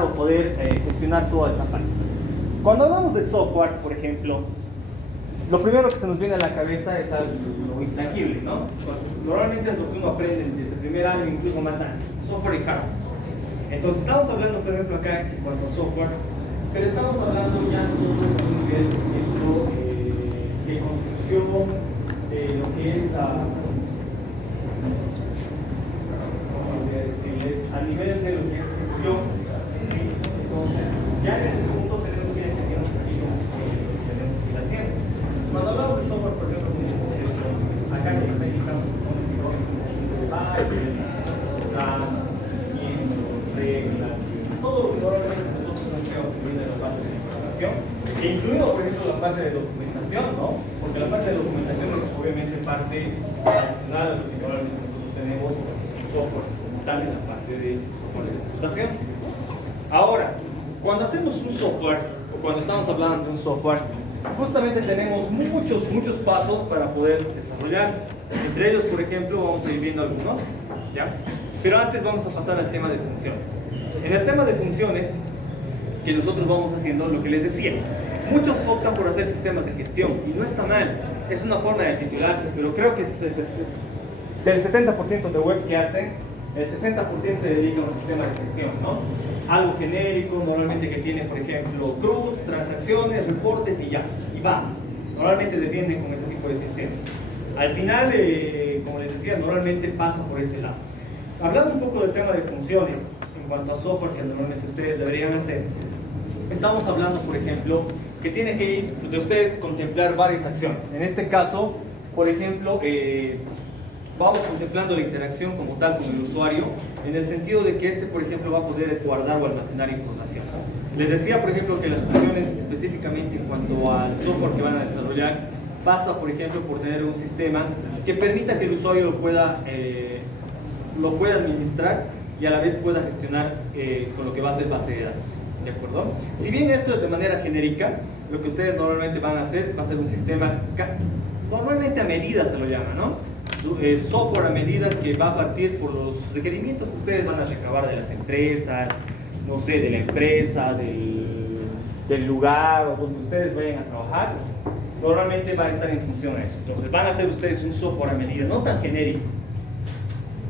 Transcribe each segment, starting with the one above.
o poder gestionar toda esta parte. Cuando hablamos de software, por ejemplo, lo primero que se nos viene a la cabeza es lo intangible, ¿no? Normalmente es lo que uno aprende desde el primer año, incluso más antes, software y hardware. Entonces estamos hablando, por ejemplo, acá en cuanto a software, pero estamos hablando ya nosotros a un nivel, por ejemplo, de construcción, de lo que es a nivel de lo que es gestión. Entonces, ya en ese punto tenemos que definir un poquito lo que tenemos que ir haciendo. Cuando hablamos de software, por ejemplo, acá nos está indicando que son reglas, todo lo que normalmente nosotros no tenemos que de la parte de programación, incluido, por ejemplo, la parte de documentación, ¿no? Porque la parte de documentación es obviamente parte adicional a lo que normalmente nosotros tenemos, porque es un software como tal en la parte de software de computación. Ahora, cuando hacemos un software, o cuando estamos hablando de un software, justamente tenemos muchos pasos para poder desarrollar. Entre ellos, por ejemplo, vamos a ir viendo algunos, ¿ya? Pero antes vamos a pasar al tema de funciones. En el tema de funciones, que nosotros vamos haciendo, lo que les decía, muchos optan por hacer sistemas de gestión, y no está mal, es una forma de titularse, pero creo que del 70% de web que hacen, el 60% se dedica a un sistema de gestión, ¿no? Algo genérico, normalmente que tiene, por ejemplo, CRUD, transacciones, reportes y ya, y va. Normalmente defienden con ese tipo de sistemas. Al final, como les decía, normalmente pasa por ese lado. Hablando un poco del tema de funciones, en cuanto a software que normalmente ustedes deberían hacer, estamos hablando, por ejemplo, que tiene que ir de ustedes contemplar varias acciones. En este caso, por ejemplo, vamos contemplando la interacción como tal con el usuario, en el sentido de que este, por ejemplo, va a poder guardar o almacenar información. Les decía, por ejemplo, que las funciones, específicamente en cuanto al software que van a desarrollar, pasa, por ejemplo, por tener un sistema que permita que el usuario lo pueda administrar y a la vez pueda gestionar con lo que va a ser base de datos. ¿De acuerdo? Si bien esto es de manera genérica, lo que ustedes normalmente van a hacer va a ser un sistema, normalmente a medida se lo llama, ¿no? Software a medida que va a partir por los requerimientos que ustedes van a recabar de las empresas, no sé, de la empresa, del lugar o donde ustedes vayan a trabajar. Normalmente va a estar en función a eso. Entonces van a hacer ustedes un software a medida, no tan genérico.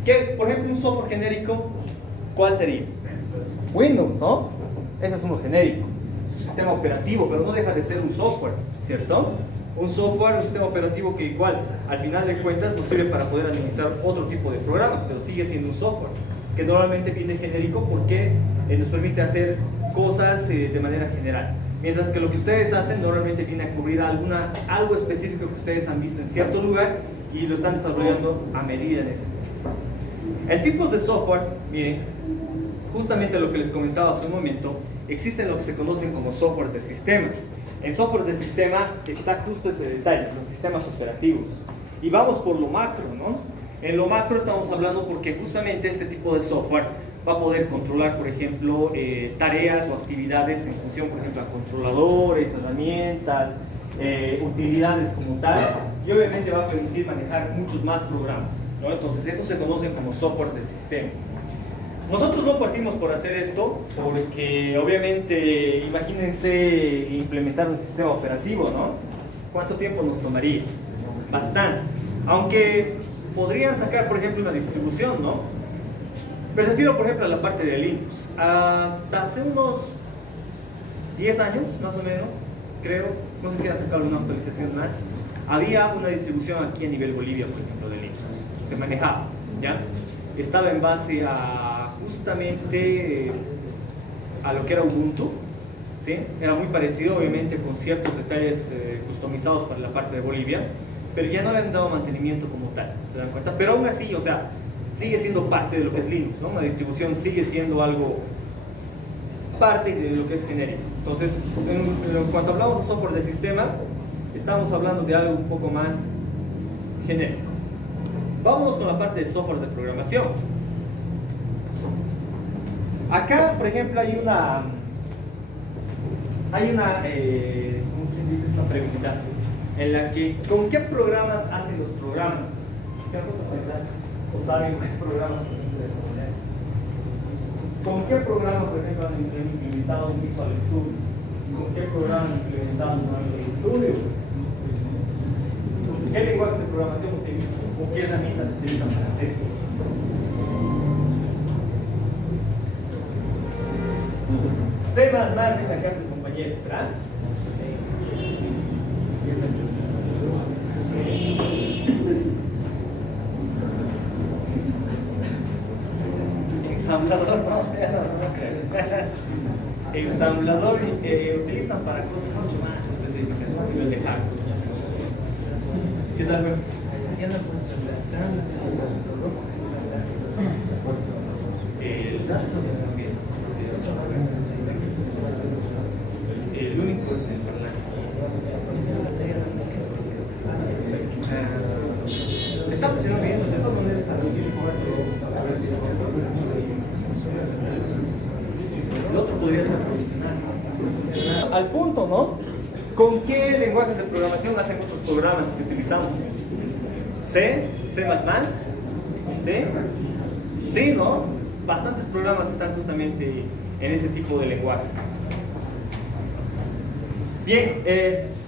¿Qué? Por ejemplo, un software genérico, ¿cuál sería? Windows, ¿no? Ese es uno genérico. Es un sistema operativo, pero no deja de ser un software, ¿cierto? Un software, un sistema operativo que igual, al final de cuentas, nos sirve para poder administrar otro tipo de programas, pero sigue siendo un software, que normalmente viene genérico porque nos permite hacer cosas de manera general. Mientras que lo que ustedes hacen normalmente viene a cubrir algo específico que ustedes han visto en cierto lugar y lo están desarrollando a medida en ese punto. En tipos de software, miren, justamente lo que les comentaba hace un momento, existen lo que se conocen como softwares de sistema. En softwares de sistema está justo ese detalle, los sistemas operativos. Y vamos por lo macro, ¿no? En lo macro estamos hablando porque justamente este tipo de software va a poder controlar, por ejemplo, tareas o actividades en función, por ejemplo, a controladores, herramientas, utilidades como tal, y obviamente va a permitir manejar muchos más programas, ¿no? Entonces, estos se conocen como softwares de sistema. Nosotros no partimos por hacer esto porque obviamente imagínense implementar un sistema operativo, ¿no? ¿Cuánto tiempo nos tomaría? Bastante. Aunque podrían sacar, por ejemplo, una distribución, ¿no? Me refiero, por ejemplo, a la parte de Linux. Hasta hace unos 10 años, más o menos, creo, no sé si han sacado una actualización más, había una distribución aquí a nivel Bolivia, por ejemplo, de Linux. Se manejaba, ¿ya? Estaba en base a justamente a lo que era Ubuntu, ¿sí? Era muy parecido, obviamente, con ciertos detalles customizados para la parte de Bolivia, pero ya no le han dado mantenimiento como tal, ¿se dan cuenta? Pero aún así, o sea, sigue siendo parte de lo que es Linux, ¿no? Una distribución sigue siendo algo parte de lo que es genérico. Entonces, en cuanto hablamos de software de sistema, estamos hablando de algo un poco más genérico. Vámonos con la parte de software de programación. Acá, por ejemplo, hay una ¿cómo se dice esta pregunta? En la que, ¿con qué programas hacen los programas? ¿Qué vamos a pensar? ¿O saben qué programas podemos desarrollar? ¿Con qué programa, por ejemplo, han implementado un Visual Studio? ¿Con qué programa han implementado un Android Studio? ¿Qué lenguaje de programación utilizan? ¿O qué herramientas utilizan para hacer? C++, dice acá su compañero, ¿será? Ensamblador, no. Ensamblador utilizan para cosas mucho más específicas, a nivel de hardware. ¿Qué tal, güey? Ya no puedes el único es el Fernández. Estamos viendo, de todas maneras, a el otro podría ser profesional. Al punto, ¿no? ¿Con qué lenguajes de programación hacen otros programas que utilizamos? C, C++, ¿sí? Sí, ¿no? Bastantes programas están justamente en ese tipo de lenguajes. Bien,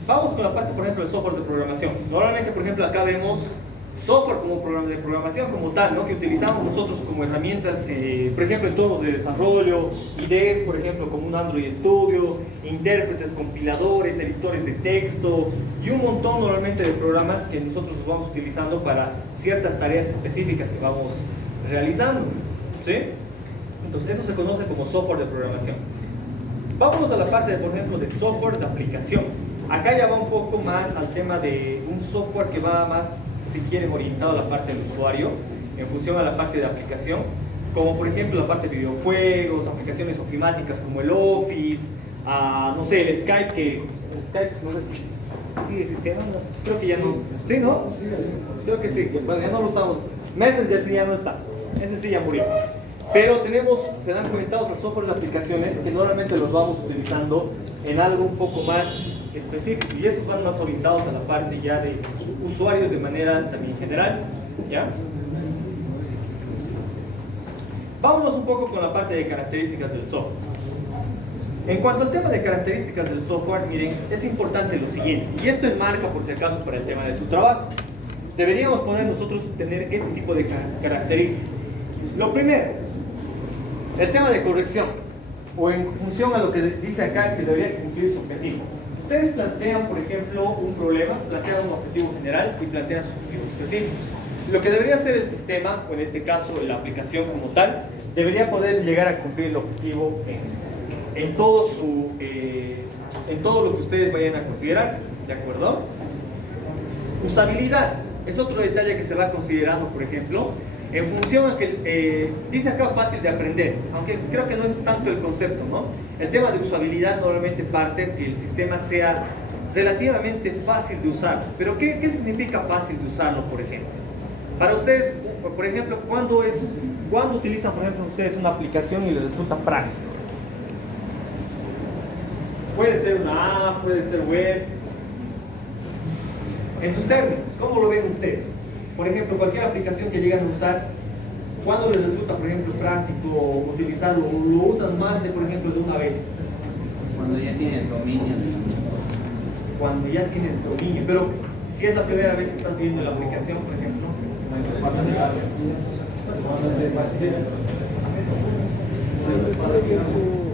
vamos con la parte, por ejemplo, de software de programación. Normalmente, por ejemplo, acá vemos software como programa de programación como tal, ¿no? Que utilizamos nosotros como herramientas, por ejemplo, entornos de desarrollo, IDEs, por ejemplo, como un Android Studio, intérpretes, compiladores, editores de texto y un montón normalmente de programas que nosotros vamos utilizando para ciertas tareas específicas que vamos realizando, ¿sí? Entonces, eso se conoce como software de programación. Vámonos a la parte, por ejemplo, de software de aplicación. Acá ya va un poco más al tema de un software que va más, si quieren, orientado a la parte del usuario, en función a la parte de aplicación, como por ejemplo la parte de videojuegos, aplicaciones ofimáticas como el Office, no sé, el Skype, el Skype, no sé si sigue existiendo, ¿no? Creo que ya no. ¿Sí, no? Creo que sí, bueno, ya no lo usamos. Messenger sí ya no está, ese sí ya murió. Pero tenemos, se dan conectados a software de aplicaciones que normalmente los vamos utilizando en algo un poco más específico, y estos van más orientados a la parte ya de usuarios de manera también general, ¿ya? Vámonos un poco con la parte de características del software. En cuanto al tema de características del software, miren, es importante lo siguiente, y esto enmarca por si acaso para el tema de su trabajo. Deberíamos poder nosotros tener este tipo de características. Lo primero, el tema de corrección, o en función a lo que dice acá que debería cumplir su objetivo. Ustedes plantean, por ejemplo, un problema, plantean un objetivo general y plantean sus objetivos específicos. Lo que debería hacer el sistema, o en este caso la aplicación como tal, debería poder llegar a cumplir el objetivo en todo lo que ustedes vayan a considerar, ¿de acuerdo? Usabilidad es otro detalle que se va considerando, por ejemplo, en función a que dice acá fácil de aprender, aunque creo que no es tanto el concepto, ¿no? El tema de usabilidad normalmente parte que el sistema sea relativamente fácil de usar. Pero ¿qué significa fácil de usarlo, por ejemplo? Para ustedes, por ejemplo, ¿cuándo utilizan, por ejemplo, ustedes una aplicación y les resulta práctico? Puede ser una app, puede ser web. En sus términos, ¿cómo lo ven ustedes? Por ejemplo, cualquier aplicación que llegan a usar, ¿cuándo les resulta, por ejemplo, práctico utilizarlo? ¿O lo usan más de, por ejemplo, de una vez? Cuando ya tienes dominio. Cuando ya tienes dominio. Pero si es la primera vez que estás viendo la aplicación, por ejemplo,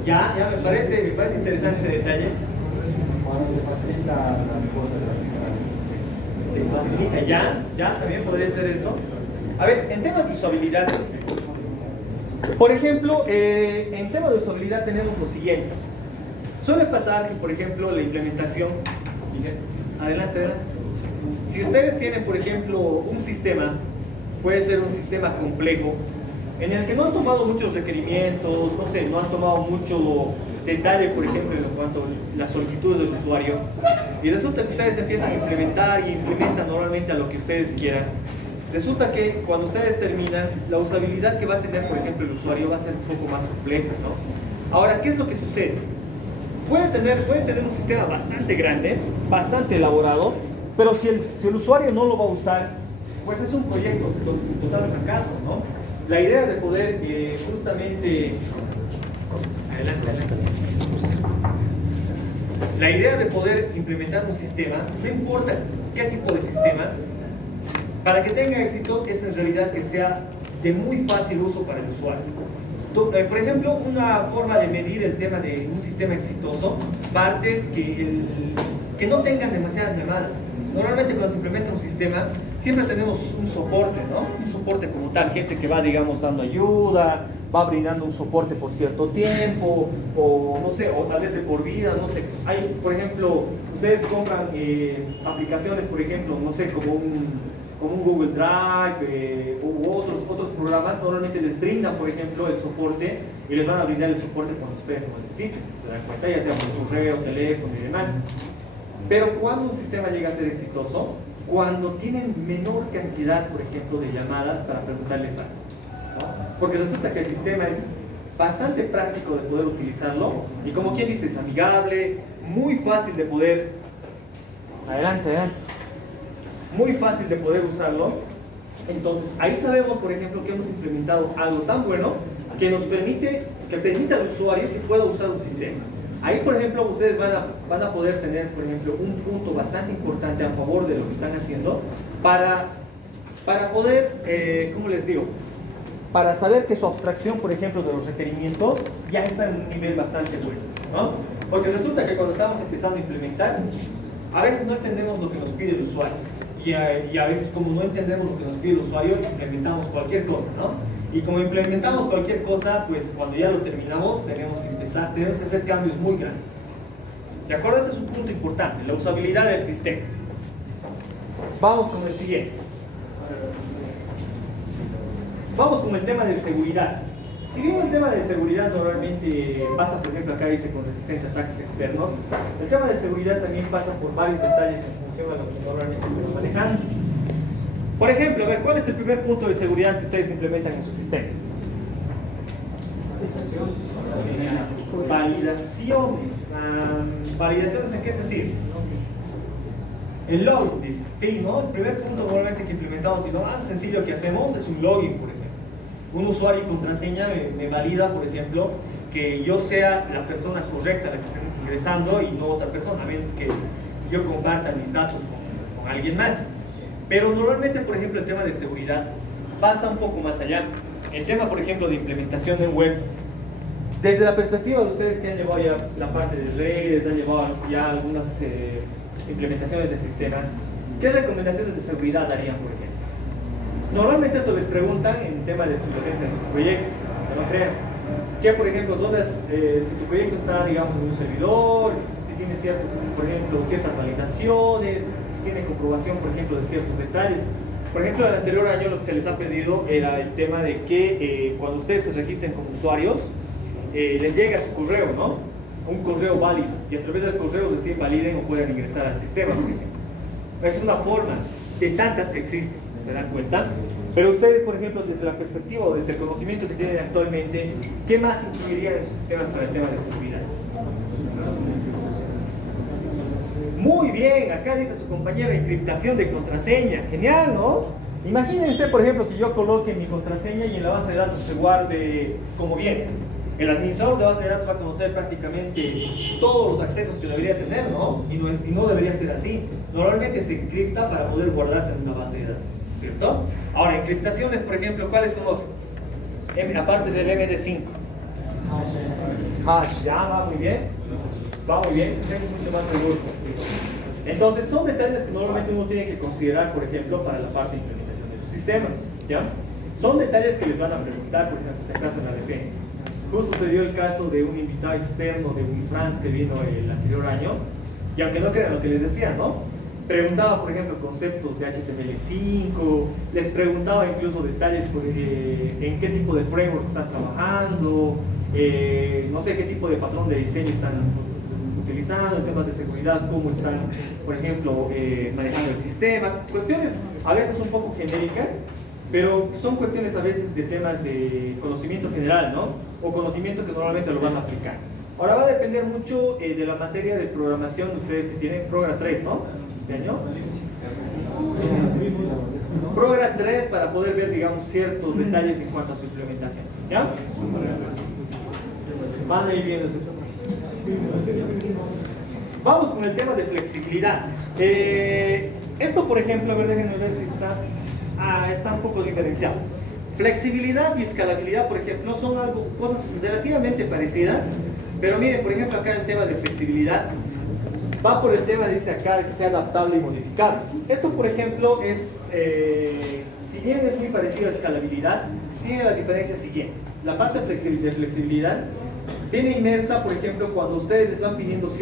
ya me parece interesante ese detalle. Te facilita las cosas. Te facilita, ya también podría ser eso. A ver, en temas de usabilidad, por ejemplo, en temas de usabilidad tenemos lo siguiente. Suele pasar que, por ejemplo, la implementación, adelante. Si ustedes tienen, por ejemplo, un sistema, puede ser un sistema complejo, en el que no han tomado muchos requerimientos, no sé, no han tomado mucho detalle, por ejemplo, en cuanto a las solicitudes del usuario, y resulta que ustedes empiezan a implementar y implementan normalmente a lo que ustedes quieran. Resulta que cuando ustedes terminan, la usabilidad que va a tener, por ejemplo, el usuario va a ser un poco más compleja, ¿no? Ahora, ¿qué es lo que sucede? Puede tener un sistema bastante grande, bastante elaborado, pero si el usuario no lo va a usar, pues es un proyecto total fracaso, ¿no? La idea de poder justamente Adelante, adelante. La idea de poder implementar un sistema, no importa qué tipo de sistema, para que tenga éxito es en realidad que sea de muy fácil uso para el usuario. Por ejemplo, una forma de medir el tema de un sistema exitoso parte que no tengan demasiadas llamadas. Normalmente cuando se implementa un sistema, siempre tenemos un soporte, ¿no? Un soporte como tal, gente que va, digamos, dando ayuda, va brindando un soporte por cierto tiempo, o no sé, o tal vez de por vida, no sé. Hay, por ejemplo, ustedes compran aplicaciones, por ejemplo, no sé, como un Google Drive u otros programas, normalmente les brindan, por ejemplo, el soporte y les van a brindar el soporte cuando ustedes lo necesiten. Se dan cuenta, ya sea por correo, teléfono y demás. Pero cuando un sistema llega a ser exitoso, cuando tienen menor cantidad, por ejemplo, de llamadas para preguntarles algo, ¿no? Porque resulta que el sistema es bastante práctico de poder utilizarlo y como quien dice, es amigable, muy fácil de poder... Adelante, adelante. Muy fácil de poder usarlo. Entonces, ahí sabemos, por ejemplo, que hemos implementado algo tan bueno que nos permite al usuario que pueda usar un sistema. Ahí, por ejemplo, ustedes van a poder tener, por ejemplo, un punto bastante importante a favor de lo que están haciendo para poder, ¿cómo les digo? Para saber que su abstracción, por ejemplo, de los requerimientos ya está en un nivel bastante bueno, ¿no? Porque resulta que cuando estamos empezando a implementar, a veces no entendemos lo que nos pide el usuario. Y a veces, como no entendemos lo que nos pide el usuario, implementamos cualquier cosa, ¿no? Y como implementamos cualquier cosa, pues cuando ya lo terminamos, tenemos que hacer cambios muy grandes. ¿De acuerdo? Ese es un punto importante, la usabilidad del sistema. Vamos con el siguiente. Vamos con el tema de seguridad. Si bien el tema de seguridad normalmente pasa, por ejemplo, acá dice con resistente a ataques externos, el tema de seguridad también pasa por varios detalles en función a lo que normalmente estamos manejando. Por ejemplo, a ver, ¿cuál es el primer punto de seguridad que ustedes implementan en su sistema? Validaciones. ¿Validaciones en qué sentido? El login, dice. Sí, ¿no? El primer punto normalmente que implementamos y lo más sencillo que hacemos es un login, por ejemplo. Un usuario y contraseña me valida, por ejemplo, que yo sea la persona correcta a la que estén ingresando y no otra persona, a menos que yo comparta mis datos con alguien más. Pero normalmente, por ejemplo, el tema de seguridad pasa un poco más allá. El tema, por ejemplo, de implementación en web, desde la perspectiva de ustedes que han llevado ya la parte de redes, han llevado ya algunas implementaciones de sistemas, ¿qué recomendaciones de seguridad darían, por ejemplo? Normalmente esto les preguntan en el tema de su defensa de su proyecto, no crean. Que, por ejemplo, si tu proyecto está, digamos, en un servidor, si tiene por ejemplo, ciertas validaciones, tiene comprobación, por ejemplo, de ciertos detalles. Por ejemplo, el anterior año lo que se les ha pedido era el tema de que cuando ustedes se registren como usuarios, les llegue a su correo, ¿no? Un correo válido, y a través del correo recién validen o puedan ingresar al sistema, por ejemplo. Es una forma de tantas que existen, ¿se dan cuenta? Pero ustedes, por ejemplo, desde la perspectiva o desde el conocimiento que tienen actualmente, ¿qué más incluirían en sus sistemas para el tema de seguridad? Muy bien, acá dice su compañera encriptación de contraseña. Genial, ¿no? Imagínense, por ejemplo, que yo coloque mi contraseña y en la base de datos se guarde como bien. El administrador de base de datos va a conocer prácticamente todos los accesos que debería tener, ¿no? Y no debería ser así. Normalmente se encripta para poder guardarse en una base de datos, ¿cierto? Ahora, encriptaciones, por ejemplo, ¿cuáles conocen? Aparte del MD5. Hash, ya va muy bien. Va muy bien, es mucho más seguro. Entonces, son detalles que normalmente uno tiene que considerar, por ejemplo, para la parte de implementación de sus sistemas, ¿ya? Son detalles que les van a preguntar, por ejemplo, si acaso en la defensa. Justo se dio el caso de un invitado externo de Unifrance que vino el anterior año, y aunque no crean lo que les decía, ¿no? Preguntaba, por ejemplo, conceptos de HTML5, les preguntaba incluso detalles en qué tipo de framework están trabajando, no sé qué tipo de patrón de diseño están utilizando, en temas de seguridad, cómo están, por ejemplo, manejando el sistema. Cuestiones a veces un poco genéricas, pero son cuestiones a veces de temas de conocimiento general, ¿no? O conocimiento que normalmente lo van a aplicar. Ahora va a depender mucho de la materia de programación de ustedes que tienen Progra 3, ¿no? ¿Este año? Progra 3 para poder ver, digamos, ciertos detalles en cuanto a su implementación, ¿ya? Van a ir viendo ese tema. Vamos con el tema de flexibilidad. Esto, por ejemplo, a ver, déjenme ver si está un poco diferenciado. Flexibilidad y escalabilidad, por ejemplo, son cosas relativamente parecidas, pero miren, por ejemplo, acá el tema de flexibilidad va por el tema, dice acá, de que sea adaptable y modificable. Esto, por ejemplo, es, si bien es muy parecido a escalabilidad, tiene la diferencia siguiente. La parte de flexibilidad viene inmersa, por ejemplo, cuando ustedes les van pidiendo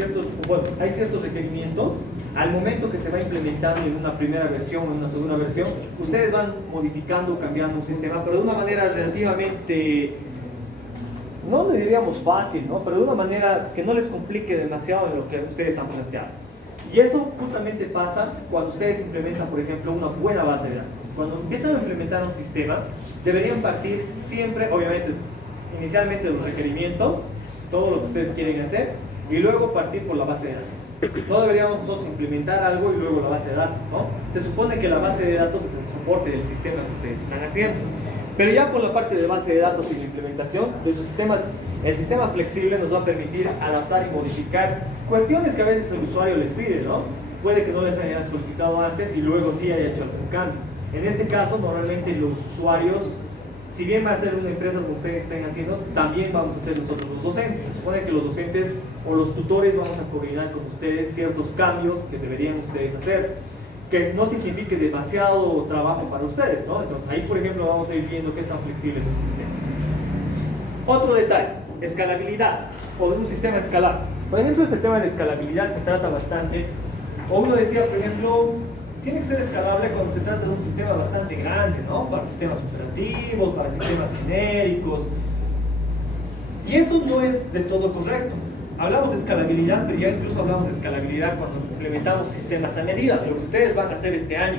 hay ciertos requerimientos. Al momento que se va implementando en una primera versión o en una segunda versión, ustedes van modificando o cambiando un sistema, pero de una manera relativamente, no le diríamos fácil, ¿no? Pero de una manera que no les complique demasiado en lo que ustedes han planteado. Y eso justamente pasa cuando ustedes implementan, por ejemplo, una buena base de datos. Cuando empiezan a implementar un sistema, deberían partir siempre, obviamente, inicialmente de los requerimientos, todo lo que ustedes quieren hacer, y luego partir por la base de datos. No deberíamos nosotros implementar algo y luego la base de datos, ¿no? Se supone que la base de datos es el soporte del sistema que ustedes están haciendo. Pero ya por la parte de base de datos y la implementación, el sistema flexible nos va a permitir adaptar y modificar cuestiones que a veces el usuario les pide, ¿no? Puede que no les hayan solicitado antes y luego sí haya hecho algún cambio. En este caso, normalmente los usuarios, si bien va a ser una empresa como ustedes estén haciendo, también vamos a ser nosotros los docentes. Se supone que los docentes o los tutores vamos a coordinar con ustedes ciertos cambios que deberían ustedes hacer, que no signifique demasiado trabajo para ustedes, ¿no? Entonces ahí, por ejemplo, vamos a ir viendo qué tan flexible es su sistema. Otro detalle, escalabilidad o de un sistema escalable. Por ejemplo, este tema de escalabilidad se trata bastante, o uno decía, por ejemplo, tiene que ser escalable cuando se trata de un sistema bastante grande, ¿no? Para sistemas operativos, para sistemas genéricos. Y eso no es del todo correcto. Hablamos de escalabilidad, pero ya incluso hablamos de escalabilidad cuando implementamos sistemas a medida. Lo que ustedes van a hacer este año,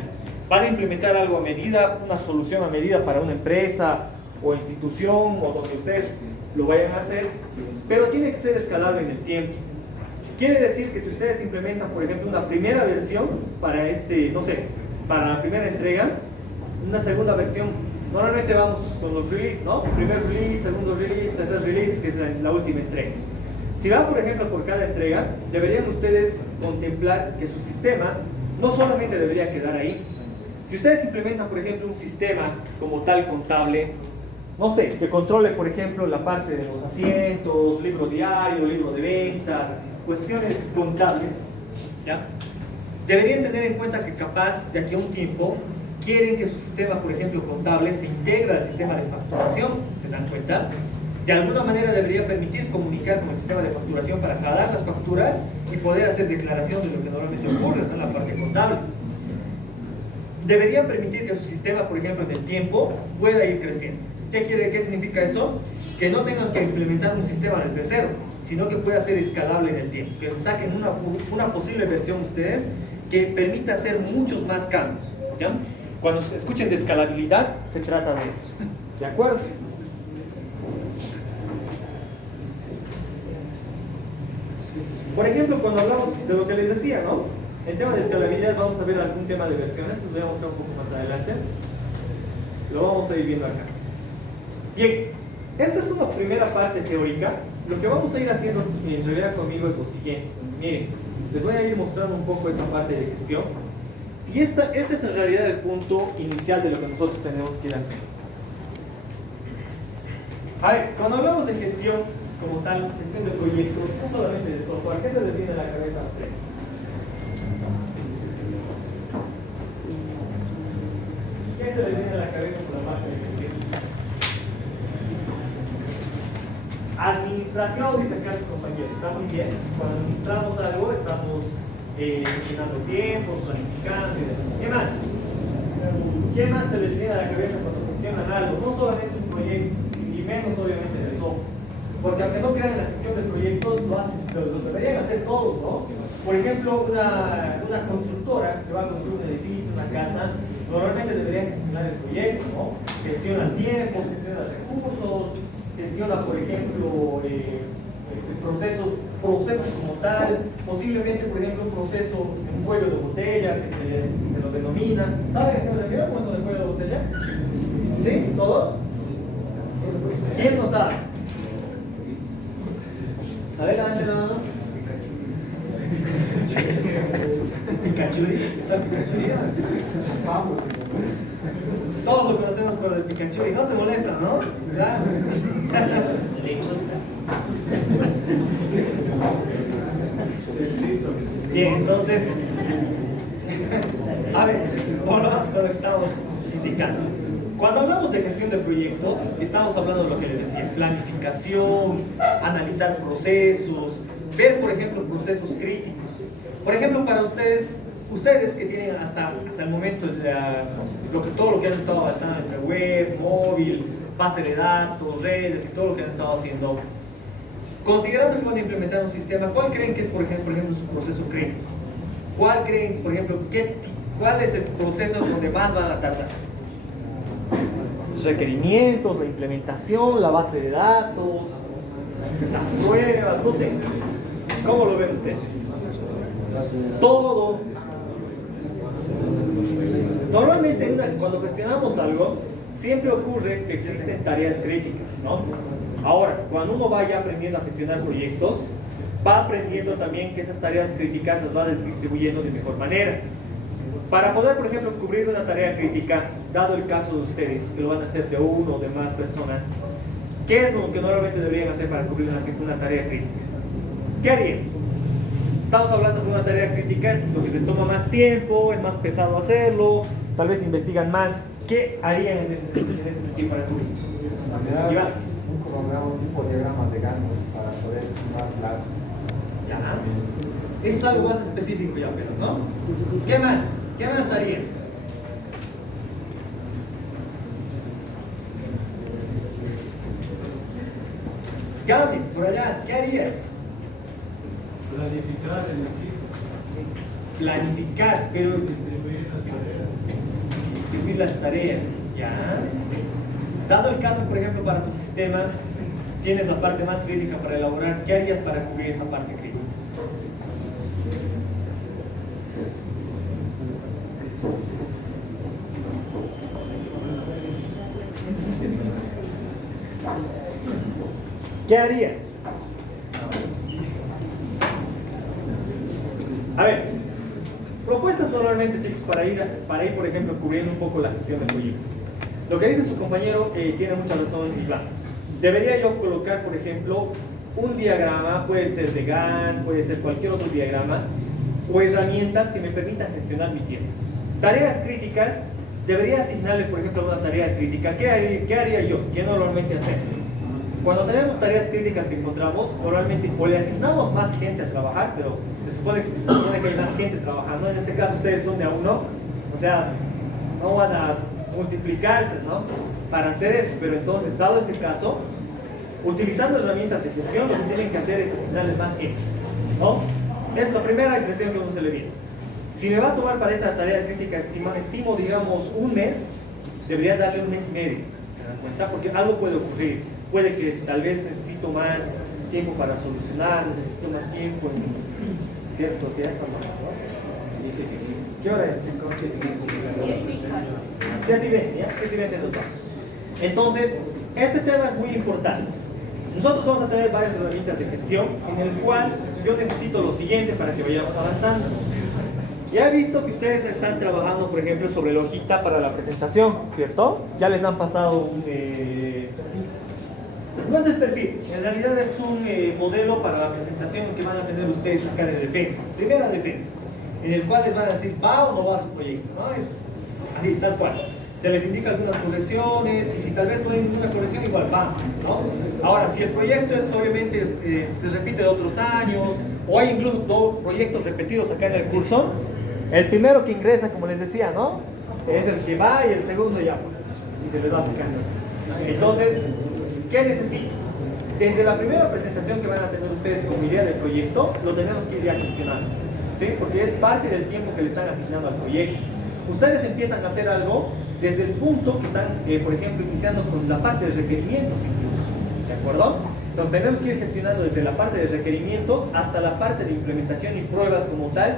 van a implementar algo a medida, una solución a medida para una empresa o institución o donde ustedes lo vayan a hacer, pero tiene que ser escalable en el tiempo. Quiere decir que si ustedes implementan, por ejemplo, una primera versión para para la primera entrega, una segunda versión, normalmente vamos con los releases, ¿no? Primer release, segundo release, tercer release, que es la última entrega. Si van, por ejemplo, por cada entrega, deberían ustedes contemplar que su sistema no solamente debería quedar ahí. Si ustedes implementan, por ejemplo, un sistema como tal contable, no sé, que controle, por ejemplo, la parte de los asientos, libro diario, libro de ventas, cuestiones contables, ¿ya? Deberían tener en cuenta que capaz de aquí a un tiempo quieren que su sistema, por ejemplo, contable se integre al sistema de facturación, ¿se dan cuenta? De alguna manera debería permitir comunicar con el sistema de facturación para jalar las facturas y poder hacer declaración de lo que normalmente ocurre en la parte contable. Deberían permitir que su sistema, por ejemplo, en el tiempo pueda ir creciendo. ¿Qué significa eso? Que no tengan que implementar un sistema desde cero, sino que pueda ser escalable en el tiempo. Que saquen una posible versión ustedes que permita hacer muchos más cambios, ¿ya? Cuando escuchen de escalabilidad, se trata de eso, ¿de acuerdo? Por ejemplo, cuando hablamos de lo que les decía, ¿no? El tema de escalabilidad, vamos a ver algún tema de versiones, pues voy a mostrar un poco más adelante. Lo vamos a ir viendo acá. Bien, esta es una primera parte teórica. Lo que vamos a ir haciendo en realidad conmigo es lo siguiente. Miren, les voy a ir mostrando un poco esta parte de gestión. Y este es en realidad el punto inicial de lo que nosotros tenemos que ir haciendo. A ver, cuando hablamos de gestión como tal, gestión de proyectos, no solamente de software, ¿qué se les viene a la cabeza a ustedes? ¿Qué se les viene a la cabeza por la parte de gestión? Administración, dice acá su compañero, está muy bien. Cuando administramos algo, estamos gestionando tiempos, planificando y demás. ¿Qué más? ¿Qué más se les viene a la cabeza cuando gestionan algo? No solamente un proyecto, y menos obviamente de software. Porque aunque no crean en la gestión de proyectos, lo deberían hacer todos, ¿no? Por ejemplo, una constructora que va a construir un edificio, una casa, normalmente debería gestionar el proyecto, ¿no? Gestiona tiempos, gestiona recursos, gestiona, por ejemplo, procesos como tal, posiblemente, por ejemplo, un proceso en un cuello de botella, que se lo denomina. ¿Saben a qué me refiero cuando de cuello de botella? ¿Sí? ¿Todos? ¿Quién no sabe? A ver, levanten la mano. Picachuri, ¿está Picachuri? Todos lo conocemos por el Picachuri, no te molesta, ¿no? Ya. Bien, entonces, a ver, volvamos con lo que estamos indicando. Cuando hablamos de gestión de proyectos, estamos hablando de lo que les decía, planificación, analizar procesos, ver, por ejemplo, procesos críticos. Por ejemplo, para ustedes que tienen hasta el momento todo lo que han estado avanzando entre web, móvil, base de datos, redes y todo lo que han estado haciendo, considerando que van a implementar un sistema, ¿cuál creen que es, por ejemplo, su proceso crítico? ¿Cuál creen, por ejemplo, cuál es el proceso donde más van a tardar? Los requerimientos, la implementación, la base de datos, las pruebas, no sé. ¿Cómo lo ven ustedes? Todo. Normalmente cuando gestionamos algo, siempre ocurre que existen tareas críticas, ¿no? Ahora, cuando uno vaya aprendiendo a gestionar proyectos, va aprendiendo también que esas tareas críticas las va distribuyendo de mejor manera. Para poder, por ejemplo, cubrir una tarea crítica, dado el caso de ustedes, que lo van a hacer de uno o de más personas, ¿qué es lo que normalmente deberían hacer para cubrir una tarea crítica? ¿Qué harían? Estamos hablando de una tarea crítica, es lo que les toma más tiempo, es más pesado hacerlo, tal vez investigan más. ¿Qué harían en ese sentido para cubrir? También un cronograma, un tipo de diagrama de Gantt para poder estimar las... Ya. Eso es algo más específico ya, pero ¿no? ¿Qué más? ¿Qué más harían? Games, por allá, ¿qué harías? Planificar el equipo. Planificar, pero distribuir las tareas, ¿ya? Dado el caso, por ejemplo, para tu sistema, tienes la parte más crítica para elaborar, ¿qué harías para cubrir esa parte crítica? ¿Qué harías? A ver, propuestas normalmente, chicos, para ir, por ejemplo, cubriendo un poco la gestión del proyecto. Lo que dice su compañero tiene mucha razón, Iván. Debería yo colocar, por ejemplo, un diagrama, puede ser de Gantt, puede ser cualquier otro diagrama, o herramientas que me permitan gestionar mi tiempo. Tareas críticas, debería asignarle, por ejemplo, una tarea crítica. ¿Qué haría yo? ¿Qué normalmente hacemos? Cuando tenemos tareas críticas que encontramos, normalmente o le asignamos más gente a trabajar, pero se supone que hay más gente trabajando. En este caso ustedes son de a uno, o sea, no van a multiplicarse, ¿no? Para hacer eso, pero entonces, dado ese caso, utilizando herramientas de gestión, lo que tienen que hacer es asignarles más gente, ¿no? Es la primera impresión que uno se le viene. Si me va a tomar para esta tarea crítica, estimo, digamos, un mes, debería darle un mes y medio, ¿se dan cuenta? Porque algo puede ocurrir. Puede que tal vez necesito más tiempo para solucionar, necesito más tiempo en ciertos días, ¿no? ¿Qué hora es? 7:20 nos vamos. Entonces, este tema es muy importante. Nosotros vamos a tener varias herramientas de gestión en el cual yo necesito lo siguiente para que vayamos avanzando. Ya he visto que ustedes están trabajando, por ejemplo, sobre la hojita para la presentación, ¿cierto? Ya les han pasado un... no es el perfil, en realidad es un modelo para la presentación que van a tener ustedes acá de defensa, primera defensa, en el cual les van a decir va o no va su proyecto, ¿no? Es así, tal cual. Se les indica algunas correcciones y si tal vez no hay ninguna corrección, igual va, ¿no? Ahora, si el proyecto es obviamente se repite de otros años o hay incluso dos proyectos repetidos acá en el curso, el primero que ingresa, como les decía, ¿no? Es el que va y el segundo ya fue y se les va sacando así. Entonces, ¿qué necesito? Desde la primera presentación que van a tener ustedes como idea del proyecto, lo tenemos que ir ya gestionando, ¿sí? Porque es parte del tiempo que le están asignando al proyecto. Ustedes empiezan a hacer algo desde el punto que están, por ejemplo, iniciando con la parte de requerimientos incluso, ¿de acuerdo? Entonces tenemos que ir gestionando desde la parte de requerimientos hasta la parte de implementación y pruebas como tal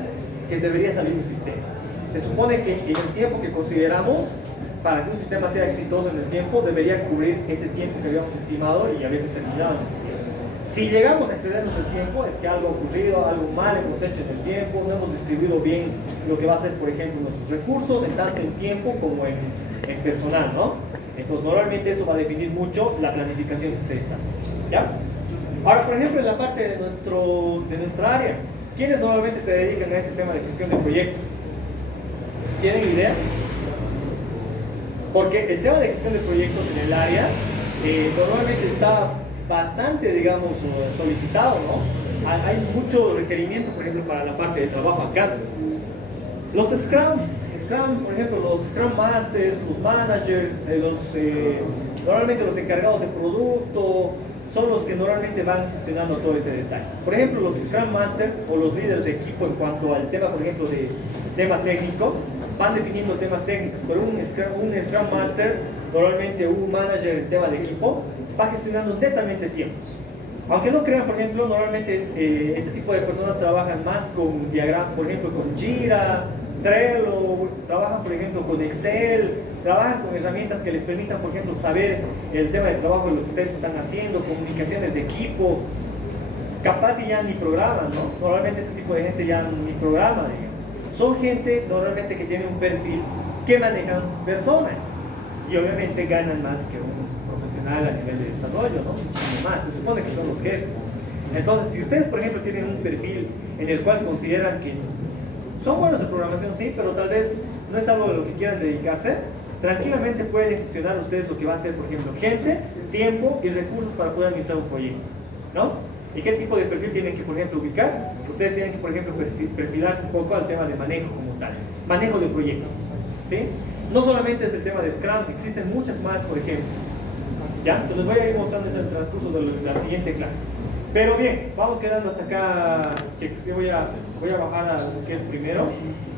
que debería salir un sistema. Se supone que en el tiempo que consideramos, para que un sistema sea exitoso en el tiempo, debería cubrir ese tiempo que habíamos estimado y a veces terminado en ese tiempo. Si llegamos a excedernos del tiempo, es que algo ha ocurrido, algo mal hemos hecho en el tiempo, no hemos distribuido bien lo que va a ser, por ejemplo, nuestros recursos, en tanto en tiempo como en personal, ¿no? Entonces, normalmente eso va a definir mucho la planificación que ustedes hacen, ¿ya? Ahora, por ejemplo, en la parte de nuestra área, ¿quiénes normalmente se dedican a este tema de gestión de proyectos? ¿Tienen idea? Porque el tema de gestión de proyectos en el área normalmente está bastante, digamos, solicitado, ¿no? Hay mucho requerimiento, por ejemplo, para la parte de trabajo acá. Los Scrum, por ejemplo, los Scrum Masters, los managers, normalmente los encargados de producto, son los que normalmente van gestionando todo este detalle. Por ejemplo, los Scrum Masters o los líderes de equipo en cuanto al tema, por ejemplo, de tema técnico, van definiendo temas técnicos, pero un Scrum Master, normalmente un manager en tema de equipo, va gestionando netamente tiempos. Aunque no crean, por ejemplo, normalmente este tipo de personas trabajan más con diagramas, por ejemplo, con Jira, Trello, trabajan, por ejemplo, con Excel, trabajan con herramientas que les permitan, por ejemplo, saber el tema de trabajo de lo que ustedes están haciendo, comunicaciones de equipo. Capaz y ya ni programan, ¿no? Normalmente este tipo de gente ya ni programa, digamos. Son gente normalmente que tiene un perfil que manejan personas y obviamente ganan más que un profesional a nivel de desarrollo, ¿no? Muchísimo más, se supone que son los jefes. Entonces, si ustedes, por ejemplo, tienen un perfil en el cual consideran que son buenos en programación, sí, pero tal vez no es algo de lo que quieran dedicarse, tranquilamente pueden gestionar ustedes lo que va a ser, por ejemplo, gente, tiempo y recursos para poder administrar un proyecto, ¿no? ¿Y qué tipo de perfil tienen que, por ejemplo, ubicar? Ustedes tienen que, por ejemplo, perfilarse un poco al tema de manejo como tal, manejo de proyectos, ¿sí? No solamente es el tema de Scrum, existen muchas más, por ejemplo, ¿ya? Entonces les voy a ir mostrando eso en el transcurso de la siguiente clase. Pero bien, vamos quedando hasta acá, chicos. Yo voy a bajar a lo que es primero.